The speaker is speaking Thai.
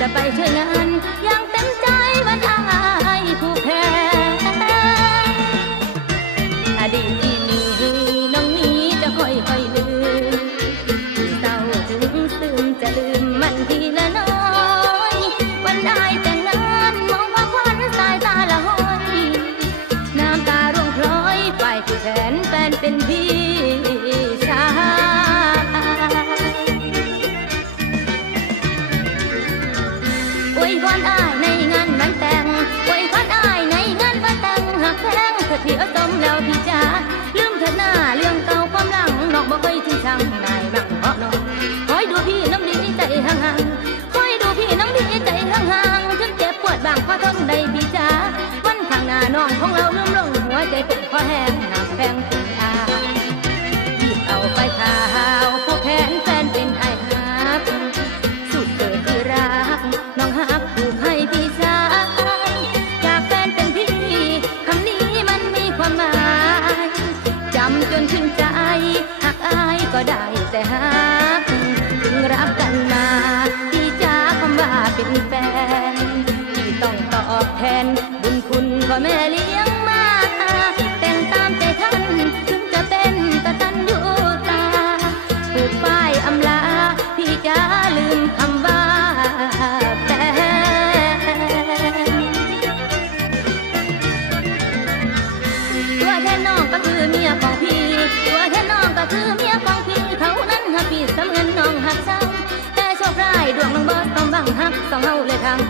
จะไปช่วยงานยังเต็มใจวันอายผู้แพ้อดีตนี้น้องนี้จะค่อยค่อยลืมเศร้าถึงซึมจะลืมมันทีละน้อยวันอายแต่งานมองว่าควันสายตาละห้อยน้ำตาร่วงคล้อยไปายที่แขนแฟนเป็นพี่ น้องของเราลืมลงหัวใจปุกมข้อแห้งหนักแฟงคุณอาที่เอาไปขาวพวกแขนแฟนเป็นไอฮักสุดเกิดคือรัก น้องฮักถูกให้พี่ชายจากแฟนเป็นพี่คำนี้มันมีความหมายจำจนชื่นใจหักอายก็ได้แต่ฮักถึงรักกันมาที่จ้าคำว่าเป็นแฟน แม่เลี้ยงมาเป็นตามใจท่นถึงจะเป็นกะตันยูตาผูกป้ายอำลาพี่จะลืมคำว่าแฟนตัวแท่น้องก็คือเมียของพี่ ตัวแท่น้องก็คือเมียของพี่เขานั้นหักพี่สำเงินน้องหักซ้ำแต่ชคร้าดวงน้งบอตองบังหักต้องเฮาเลยทาง